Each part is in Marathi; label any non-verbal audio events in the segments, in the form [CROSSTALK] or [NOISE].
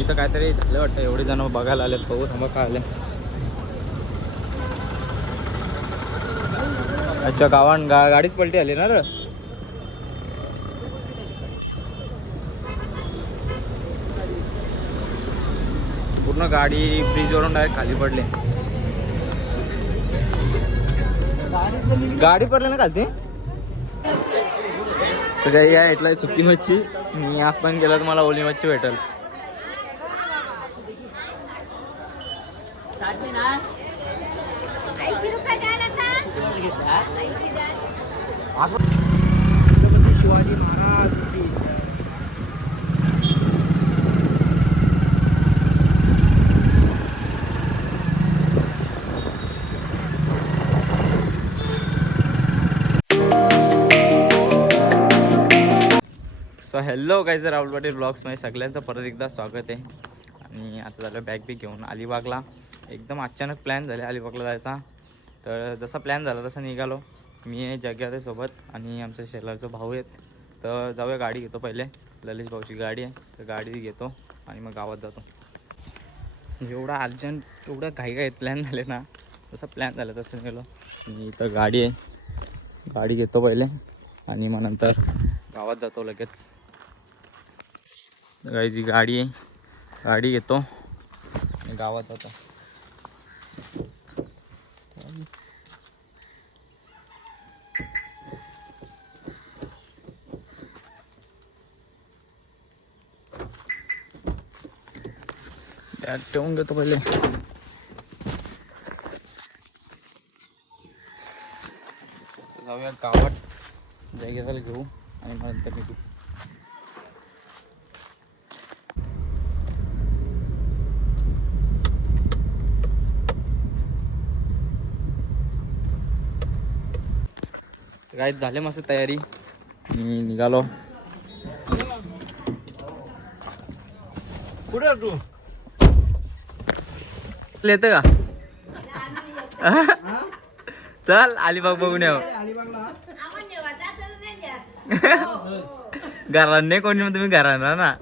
इथं काहीतरी झालं वाटतं. एवढे जण बघायला आले बघू थांबा काय आले अच्छा गावान गा गाडीच पलटी आली ना र? पूर्ण गाडी ब्रिजवरून डायरेक्ट खाली पडली. गाडी पडली ना खालती? तर काही या इथला सुकी मच्छी. मी आपण गेलो तुम्हाला ओली मच्छी भेटेल. सो हॅलो काय जर राहुल पाटील ब्लॉग्समध्ये सगळ्यांचं परत एकदा स्वागत आहे. आणि आता झालं बॅग बी घेऊन अलिबागला. एकदम अचानक प्लॅन झाले अलिबागला जायचा. तर जसा प्लॅन झाला तसा निघालो. मी आहे जग्यात सोबत आणि आमच्या शेलारचं भाऊ आहेत. तर जाऊया गाडी घेतो पहिले. ललित भाऊची गाडी आहे. तर गाडी घेतो आणि मग गावात जातो. एवढा अर्जंट एवढं घाई घाई प्लॅन झाले ना. जसं प्लॅन झाला तसं गेलो आणि इथं गाडी आहे. गाडी घेतो पहिले. आणि मग नंतर गावात जातो लगेच. गाईची गाडी आहे. गाडी घेतो. गावात जातो. बॅग ठेवून घेतो पहिले. जाऊया गावात. जागेला घेऊ आणि मग नंतर निघू. काय झाले मस्त तयारी. मी निघालो. कुठे तू? येतं का? चल अलिबाग बघून येऊ. जेव्हा जातच [LAUGHS] नाही. घरांनी कोणी म्हणतो मी घरांना ना.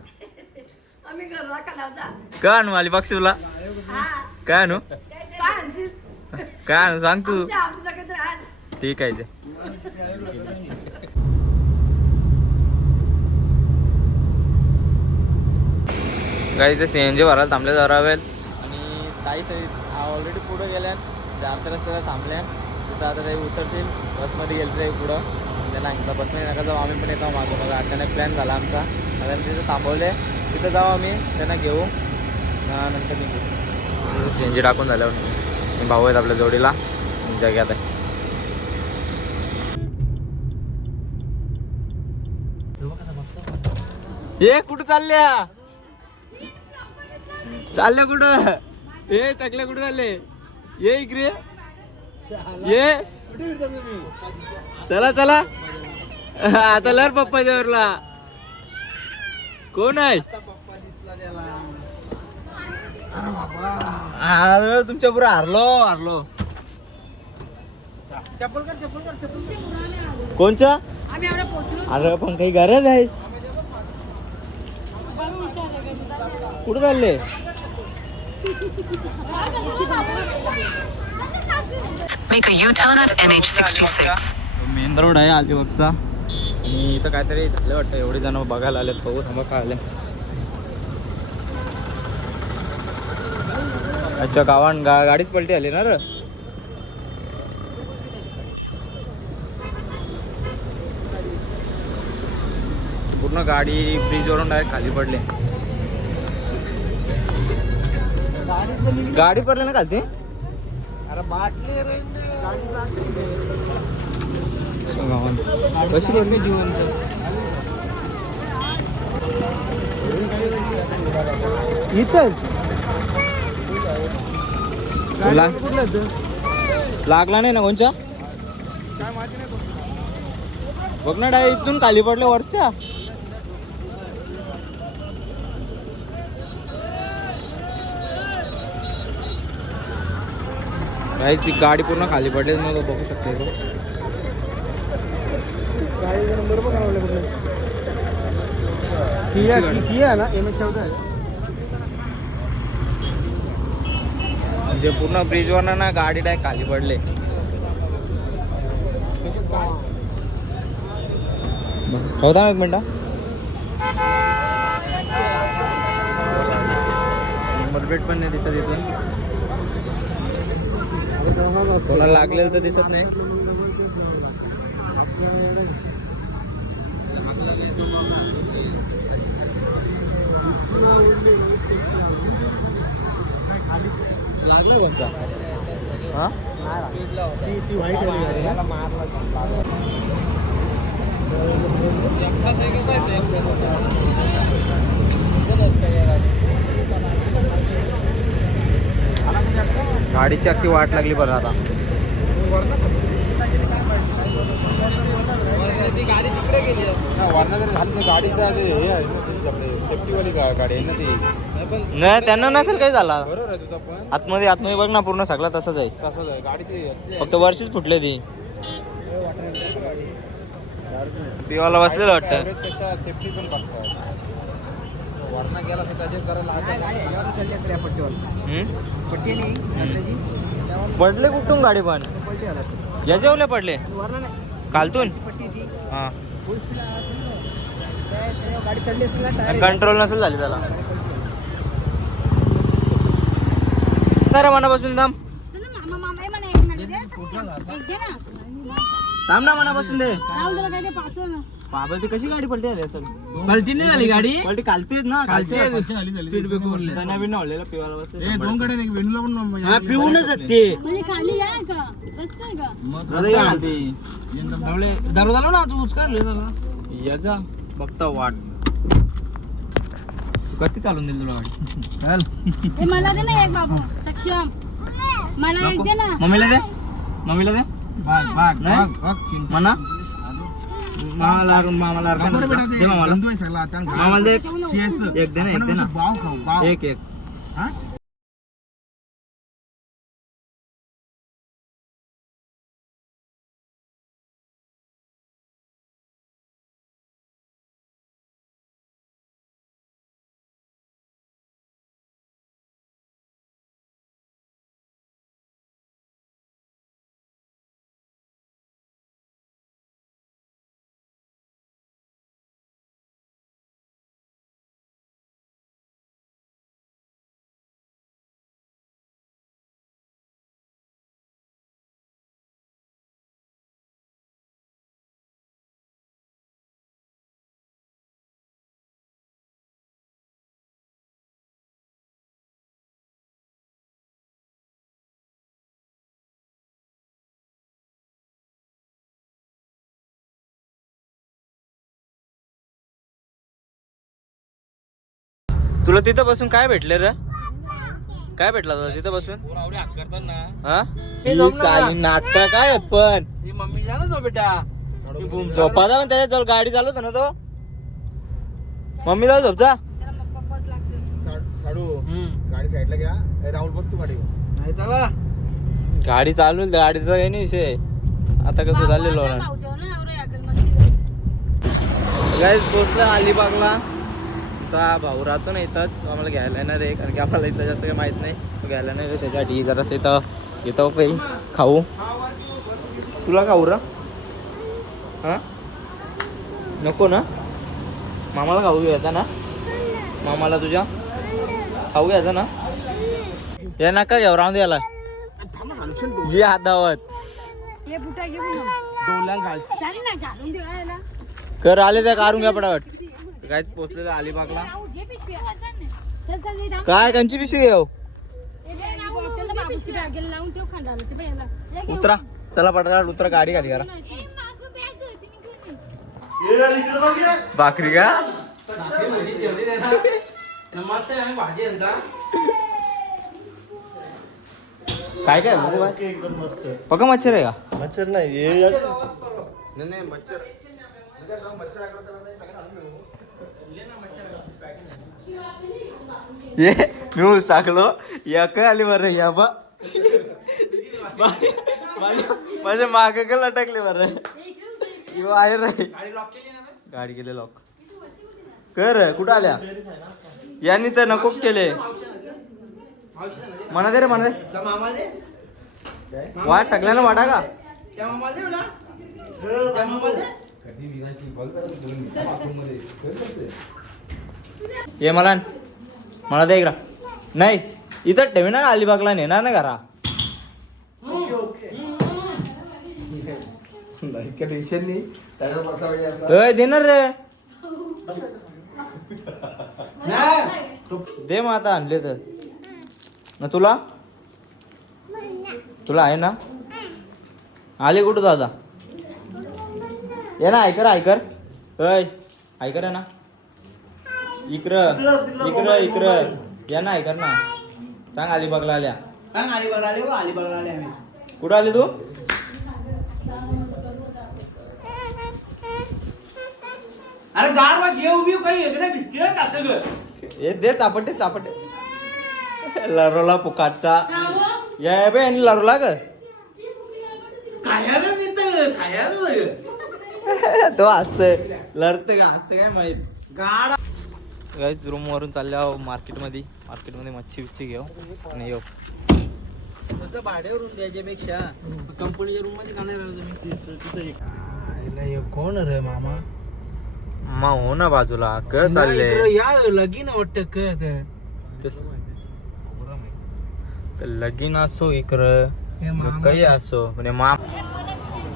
काय आणू अलिबाग शिवला? हा. काय आणू? काय आणू सांग तू. ठीक आहे काही ते सी एन जी भरायला थांबले जरावेल आणि काही ऑलरेडी पुढे गेल्या जामच्या रस्त्याला थांबल्या तिथं आता काही उतरतील. बसमध्ये गेले ते पुढं. त्यांना सांगितलं बसमध्ये नका जाऊ आम्ही पण येतो मागं. मग अचानक प्लॅन झाला आमचा. आता तिथं थांबवले तिथं जाऊ आम्ही त्यांना घेऊ. नंतर निघू सी एन जी टाकून झाल्यावर भाऊ आहेत आपल्या जोडीला. जग्यात आहे ये कुठं चालल्या? चाललं कुठं? ए टाकलं कुठं चालले ये इकडे. ये. चला चला. आता लर पप्पा वरला. कोण आहे? अरे तुमच्यापुढे हारलो हारलो. चप्पल कर चप्पल कर चप्पल कोणच्या? अरे पण काही गरज आहे. कुठं चालले? Make a U-turn at NH66. Main road आहे अलिबागचा आणि इथं काहीतरी झालं वाटतं. एवढे जण बघायला आलेत बघू थांबा काय आले अच्छा गावान गा गाडीच पलटी आली ना र? पूर्ण गाडी ब्रिजवरून डायरेक्ट खाली पडली. गाडी पडली ना बाटली कशी पडली जीवन इथं? लागला नाही ना कोणच्या. बघ ना डाय इथून खाली पडले वरच्या. काय ती गाडी पूर्ण खाली पडली मग बघू शकते तो. गाडीचा नंबर बघा कुठे किया किया ना एम एच चौदा आहे म्हणजे पूर्ण ब्रिजवर ना गाडी डायरेक्ट खाली पडले. होता एक मिनटं. नंबर प्लेट पण नाही दिसत इथून. कोणाला लागलेलं तर दिसत नाही. लागला कोणता हा? ती ती व्हाईट मारला गाडी ना? गाडीची अख्खी वाट लागली बरं आता. गाडीचं हे सेफ्टीवाली गाडी आहे ना ती नाही त्यांना नसेल काही झाला. आतमध्ये आतमध्ये बघ ना पूर्ण सगळा तसंच आहे. आहे गाडी फक्त वर्षीच फुटले ती. दिवाला बसलेलं वाटतं. सेफ्टी पण वरनं गेला तर जरा लागत हम्म? पडले कुठून गाडी पण याच्यावले पडले कालतून हा कंट्रोल नसेल झाली त्याला तर मनापासून थांब हे थांब ना मनापासून दे ते बाबा ती कशी गाडी पलटी आली असं पलटी नाही झाली गाडी. पलटी कालतेच ना कालची झाली झाली. स्पीड आवडलेला पिवाला बसले दोन गाड्या नाही वेणूला पण हा पिऊनच ते. म्हणजे खाली आहे का? बसतोय का दारू झालो ना तू उचकारले जरा याचा बघता वाट. कधी चालून दिली तुला गाडी? चल. मला दे ना एक बाबू. सक्षम. मला एक दे ना. मम्मीला दे. मम्मीला दे. भाग भाग नाही? भाग भाग चिंता. म्हणा मामाला. मामाला मामाला एक. दे ना एक दे ना एक एक. तुला तिथं बसून काय भेटले रे? काय भेटला तुला तिथं बसून? हा? नाटक काय आहेत पण? मम्मी जा ना तो बेटा. झोपाचा पण त्याच्याजवळ गाडी चालवतो ना तो. मम्मी जाऊ झोपचा साडू गाडी साईडला घ्या. ए, राहुल बस तू गाडी नाही चला. गाडी चालू गाडीचा काही नाही विषय. आता कसं झालेलो पोचलं अलिबागला. चा भाऊ राहतो ना इथंच तो आम्हाला घ्यायला येणार आहे कारण की आम्हाला इथं जास्त काही माहीत नाही. तो घ्यायला नाही. त्याच्यासाठी जरासं इथं येतो काही खाऊ. तुला खाऊ र. हा? नको ना? मामाला खाऊ घ्यायचा ना? मामाला तुझ्या? खाऊ घ्यायचा ना? या नका घ्यावं राहून द्यायला ये हे यायला. कर आले त्या कारून घ्या पटावट काय पोचलेलं अलिबागला. काय कंची पिशवी येऊ हे? घेऊन. उतरा. चला पटका उतरा गाडी खाली करा. भाकरी का? काय काय पका मच्छर आहे का? मच्छर नाही मच्छर. ये मी उसाकलो या काय आली बरं या बा. माझ्या माग का लटकले बरं. आहे रे. गाडी केले लॉक कर कुठं आल्या? यांनी तर नको केले. म्हणा दे रे म्हणा दे. त्या मामा दे वाट सगळ्यांना वाटा का ये मला. मला दे इकडं. नाही इथं ठेवी ना अलिबागला नेणार ना घरा. इतकं टेन्शन नाही. त्याच्यावर देणार रे. दे मग आता आणले तर. ना तुला? तुला आहे ना? आले कुठं दादा? ये ना ऐकर ऐकर अय ऐकर ना. इकडं इकडं इकडं. या ना ऐकर ना. सांग अलिबागला आल्या. सांग अलिबाग आले हो अलिबाग आले आम्ही. कुठं आली तू? अरे गारवा घेऊ बिऊ काही वेगळं बिस्किट खातं ग. ए दे चापटे चापटे. लरोला पुकाटचा या बे आणि लरोला ग. खायला मिळतं खायला तो असतंय लढते का? असते काय माहीत? गाड. गाईच रूम वरून चालल्या मार्केटमध्ये. मार्केटमध्ये मच्छी बिच्छी घेऊ आणि येऊ. तसं भाड्यावरून द्यायच्यापेक्षा कंपनीच्या रूममध्ये का नाही राहिलं कोण रे मामा? मा हो ना बाजूला. क चालले. या लगीन वाटत कत तर लगीन असो इकडं. मामा. काही असो. म्हणजे मा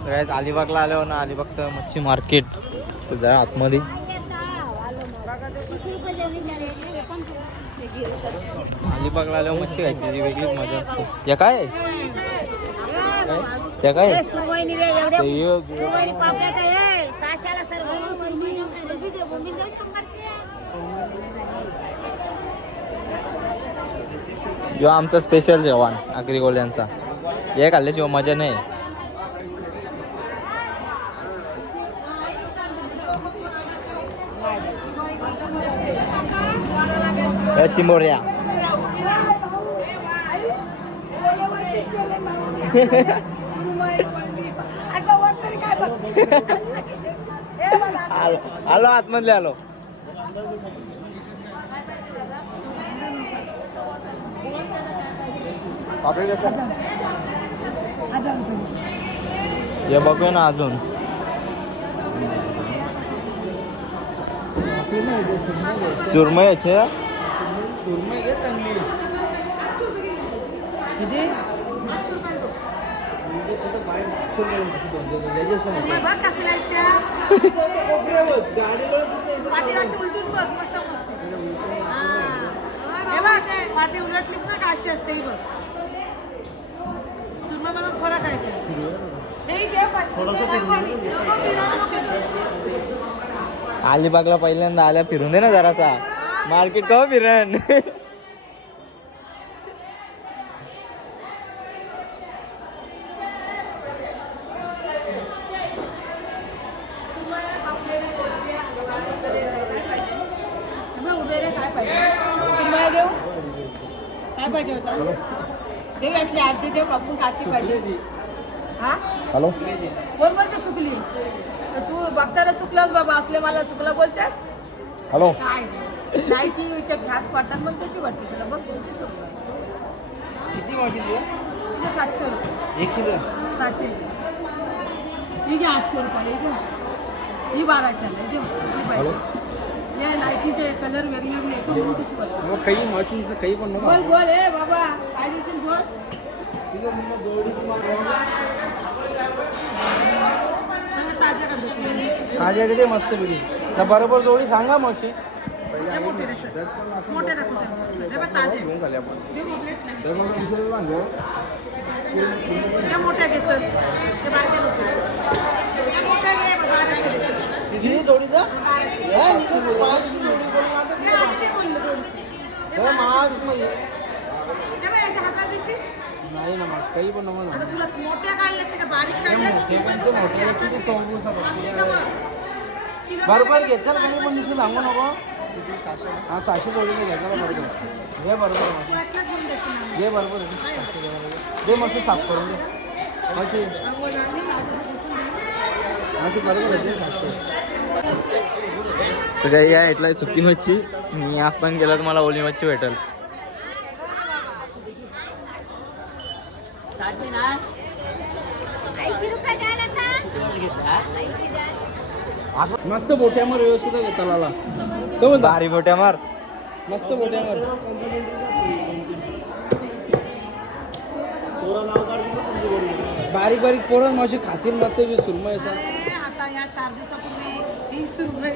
गाईच अलिबागला आल्यावर ना अलिबागचं मच्छी मार्केट. जरा आतमध्ये. अलिबागला आल्यावर मच्छी खायची जी वेगळीच मजा असते. या काय? त्या काय? यो आमचा स्पेशल जेवण आगरी गोल्यांचा. हे खाल्ल्याशिवाय मजा नाही. या चिंबोऱ्या. आलो आलो आतमधले आलो. हे बघूया ना अजून. सुरमई आहे सुरमई घे चांगली किती पाठी उलटलीच ना का अशी असते ही बघ सुरमा मला फरक आहे ते. नाही दे पाचशे, दे पाचशे. अलिबागला पहिल्यांदा आल्या फिरून दे ना जरासा. मार्केट का फिरण [LAUGHS] मग उभे रे, काय पाहिजे शिमला देऊ काय पाहिजे होतं देऊ यातली आरती देऊ कापून काची पाहिजे हा हॅलो. कोण बोलते सुकली? तर तू बघताना सुकलाच बाबा असले मला चुकला बोलतेस? हॅलो. काय? नाही ती इथे घास पडतात मग त्याची वाटते तुला बघ चुकलं. किती? इथे सातशे रुपये. एक किलो. सहाशे रुपये. ही घे आठशे रुपयाला ही घे. ही बाराशेला ही घे. ही पाहिजे या नायकीचे कलर वेगवेगळे म्हणून मग काही काही पण बोल. बोल ए बाबा. काय दिवशी बोल? ताज्या किती मस्त पैकी तर बरोबर जोडी सांगा मशी. हे. हे. किती जोडीचा? हे हे. हे नाही हे ना मग काही पण नको ना आता तुला मोठ्या काढल्या ते का? बारीक हे काढल्या मोठे पण ते मोठे किती बरोबर घेतलं काही पण दुसरं सांगू नको? हा सहाशे घ्यायचा का बरोबर घे बरोबर आहे. घे बरोबर आहे. सहाशे. दे मस्त साफ करून दे. माझं बरोबर आहे दे सहाशे तर काही या इथला सुकी मच्छी. आणि आपण गेला तुम्हाला ओली मच्छी भेटल. मस्त बोट्यावर व्यवस्थित आहे तलाला? तो म्हणता? भारी मोठ्या मार. मस्त बोट्यावर बारीक बारीक पोरं माझी खातील मस्त ए, आता या चार दिवसापूर्वी तीस रुपये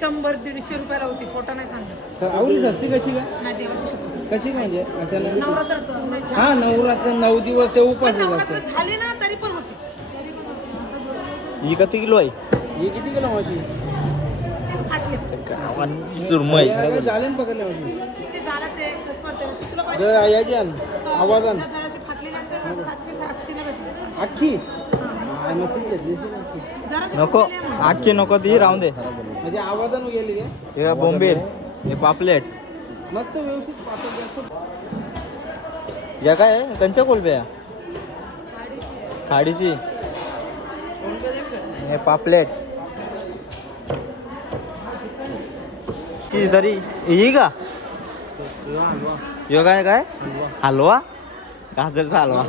शंभर दीडशे रुपयाला होती. फोटो नाही सांगत. आवडीच असते कशी का नाही देवाची शपथ. कशी म्हणजे? अचानक? नवरात्रात छान. हा नवरात्र नऊ दिवस ते उपास नवरात्र असतात झाली ना तरी पण होती. तरी पण होती. ही किती किलो आहे? हे किती केलं मावशी ते फाटले सुरमई. झाले ना पकडले मावशी ते झालं ते? कसं ते तुला पाहिजे जर याची आण आवाज आण. जर जराशी फाटलेली असेल ना सातशे सातशे नाही भेटली अख्खी? हा, मग ती घेतली असेल ना अख्खी. जराशी नको. फाटलेली आहे ना. आखी नको ती राहून दे. म्हणजे आवाजानं गेली हे बोंबील हे पापलेट. मस्त व्यवस्थित पातळ जास्त या काय आहे? कंच्या कोलब्या खाडीची. हे पापलेट. ची तरी ही का? यो काय काय? हलवा. गाजरचा हलवा.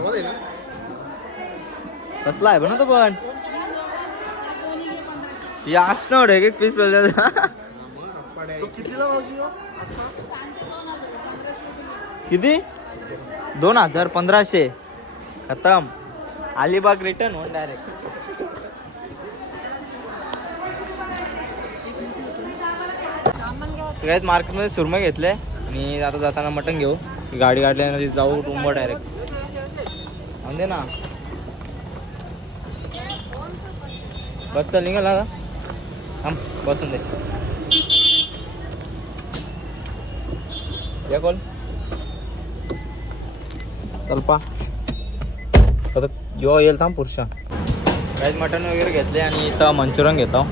कसला आहे ना तो पण? या असतं एक पीस किती? दोन हजार पंधराशे. खतम. अलिबाग रिटर्न होऊन डायरेक्ट मार्केटमध्ये सुरमई घेतले. आणि आता जाताना मटण घेऊ. गाडी काढल्यानंतर जाऊ रूमवर डायरेक्ट दे ना. बस चल निघाल थांब बसून दे. या कोण चल पा. आता जेव्हा येईल थांब पुरुषा. काहीच मटण वगैरे घेतले आणि इथं मंचुरियन घेतो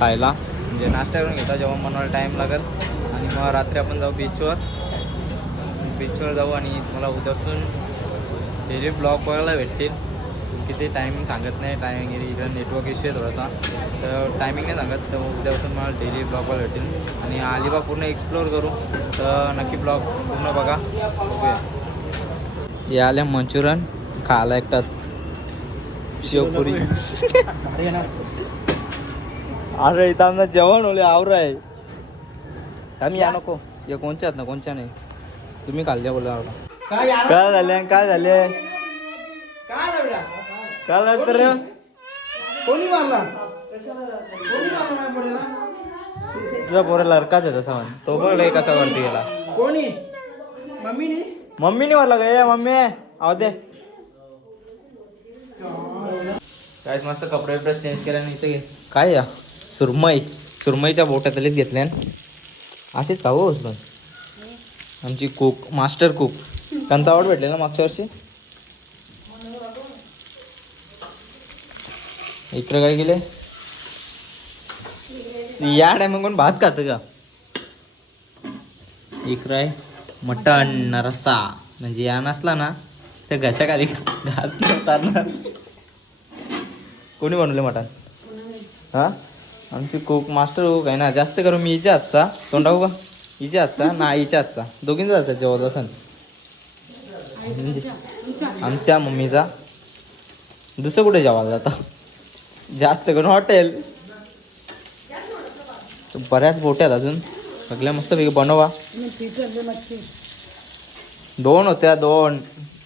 खायला. म्हणजे नाश्ता करून घेतो जेव्हा मनाला टाईम लागेल. आणि मग रात्री आपण जाऊ बीचवर बीचवर जाऊ आणि तुम्हाला उद्यापासून हे जे ब्लॉग बघायला भेटतील. किती टायमिंग सांगत नाही. टायमिंग इकडं नेटवर्क इश्यू आहे थोडासा. तर टायमिंग नाही सांगत. तर उद्यापासून मला डेली ब्लॉग बघायला भेटेल. आणि अलिबाग पूर्ण एक्सप्लोअर करू. तर नक्की ब्लॉग पूर्ण बघा. बघूया. हे आले मंचुरियन. खायला एकटाच. शेवपुरी. अरे इथं आमचं जेवण होले आवर आहे. आम्ही या नको. हे कोणच्या आहेत ना? कोणच्या नाही? तुम्ही खाल्ल्या बोला आवडा काय झाले? काय झाले? काय काय झालं तर कोणी मारला? कोणी मारला नाही पडेला तुझा पोरा लडकाच आहे तसा म्हण. तो बघ लय कसा वरती गेला. कोणी? मम्मीनी? मम्मीने मारला का? ये मम्मी. आव दे. काय मस्त कपडे बिपडे चेंज केले आणि इथे काय या? सुरमई. सुरमईच्या बोट्यातलीच घेतल्या असेच का हो आमची कुक मास्टर कुक त्यांचा आवड भेटले ना मागच्या वर्षी? इकडे काय गेले या टायमिंग भात खात का? इकडं आहे मटण रस्सा. म्हणजे या नसला ना तर घशाखाली घास नाही उतारणार. कोणी बनवले मटण? हा? आमची कुक मास्टर कुक आहे ना जास्त करून मी हिच्या हातचा. तोंडाऊ का? हिच्या हातचा ना आईच्या हातचा. दोघींचा हातचा जेवत असन. म्हणजे आमच्या मम्मीचा. दुसरं कुठे जेवायला जाता? जास्त करून हॉटेल. बऱ्याच बोट्या आहेत अजून. सगळ्या मस्त पैकी बनवा. दोन होत्या दोन.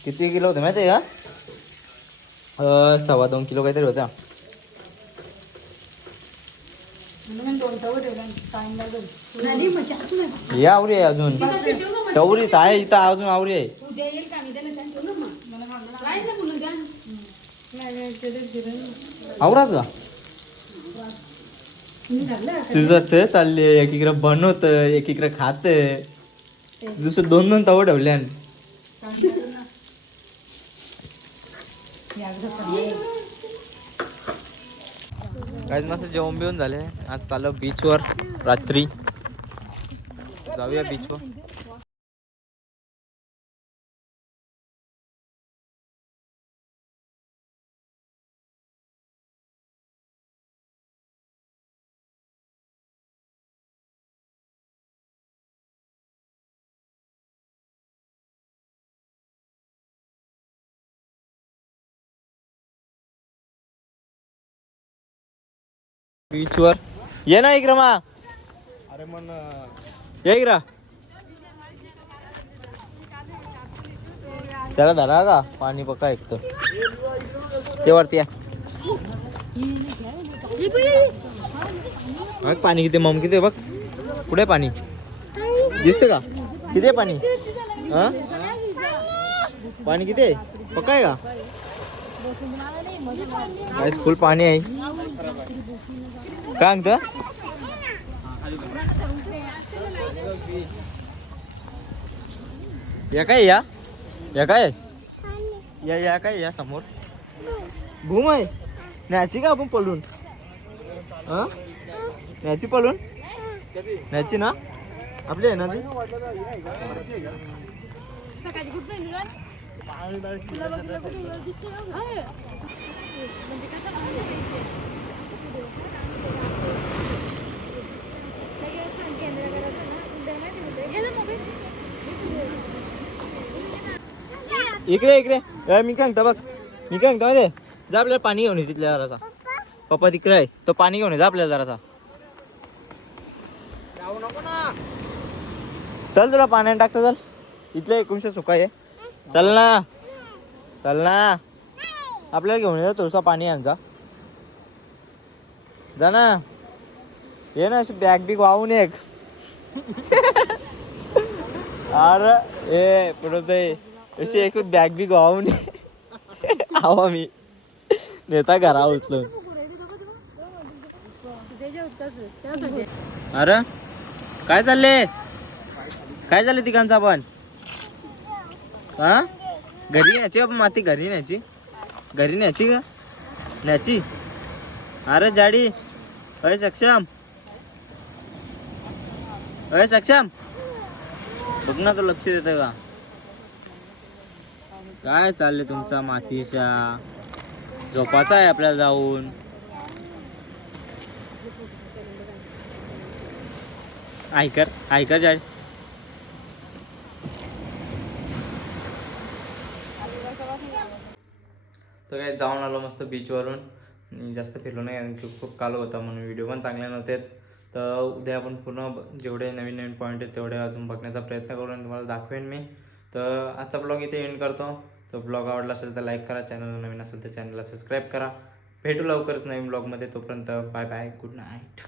किती किलो होते माहिती आहे का? सव्वा दोन किलो काहीतरी होत्या. हे आवरी आहे अजून. टवरीच आहे इथं अजून आवरी आहे. आवराच का तुझं ते चालले एकीकडे बनवत एकीकडे खात दुसरं दोन दोन तव ठेवल्या काही मस्त जेवण बिवून झाले आज चाललो बीचवर रात्री. जाऊया बीचवर बीचवर ये ना इकडं मा. अरे मन ये इकडं त्याला धरा का पाणी बघा एक तर. ते वरती या. बघ पाणी किती मम किती बघ. कुठे पाणी? दिसते का? किती आहे पाणी? हा? पाणी किती आहे? पक्का आहे का? फुल पाणी आहे. काय सांगतं या काय या? या काय? या या काय या समोर? घुम आहे. न्याची का आपण पळून? हां? न्याची पळून? न्याची ना? आपली आहे ना ती? इकडे इकडे. मी काय म्हणता बघ. मी काय म्हणता माहिती जा आपल्याला पाणी घेऊन ये तिथल्या जरासा. पप्पा तिकडे आहे. तो पाणी घेऊन ये जा आपल्याला जरासा. चल तुला पाण्यात टाकतं चल. इथलं एकोणीशे सुका आहे. चल ना. चल ना. आपल्याला घेऊन ये जा थोडसा पाणी आण जा. ना. ये ना अशी बॅग बिग वाहून एक. [LAUGHS] अरे ए पुढं ते अशी एक बॅग बिग वाहून आवा मी नेता घरा उचलून. अरे काय चालले? काय झालं तिघांचा पण हा? घरी न्यायची आपण माती? घरी न्यायची? घरी न्यायची का? न्यायची. अरे जाडी. अय सक्षम. अय सक्षम. बघ ना तो लक्ष देतं का? काय चाललंय तुमचा मातीशा झोपाचा आहे आपल्याला जाऊन. ऐकर ऐकर जाडी तर काय जाऊन आलो मस्त बीचवरून आणि जास्त फिरलो नाही कारण की खूप काल होता म्हणून व्हिडिओ पण चांगले नव्हते. तर उद्या आपण पूर्ण जेवढे नवीन नवीन पॉईंट आहेत तेवढे अजून बघण्याचा प्रयत्न करून तुम्हाला दाखवेन मी. तर आजचा ब्लॉग इथे एंड करतो. तर ब्लॉग आवडला असेल तर लाईक करा. चॅनल नवीन असेल तर चॅनलला सबस्क्राईब करा. भेटू लवकरच नवीन ब्लॉगमध्ये तोपर्यंत बाय बाय गुड नाईट